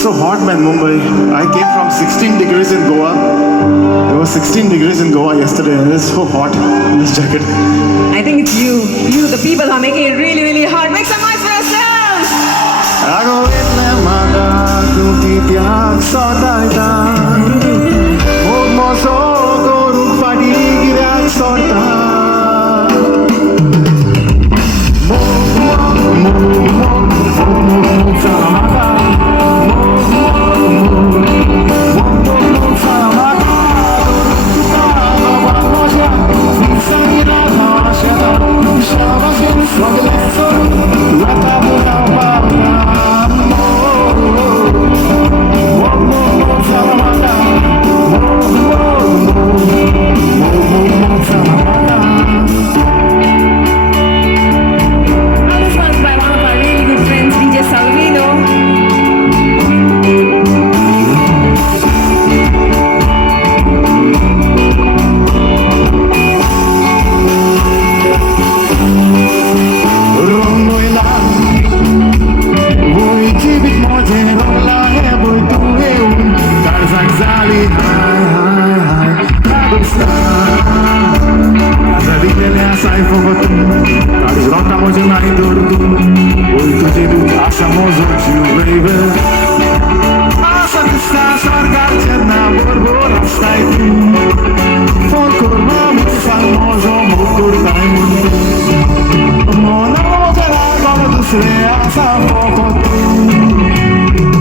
So hot, man, Mumbai. I came from 16 degrees in Goa. It was 16 degrees in Goa yesterday, and it's so hot in this jacket. I think it's you, the people who are making it really, really hard. Make some noise for yourselves!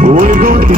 Oi, go to,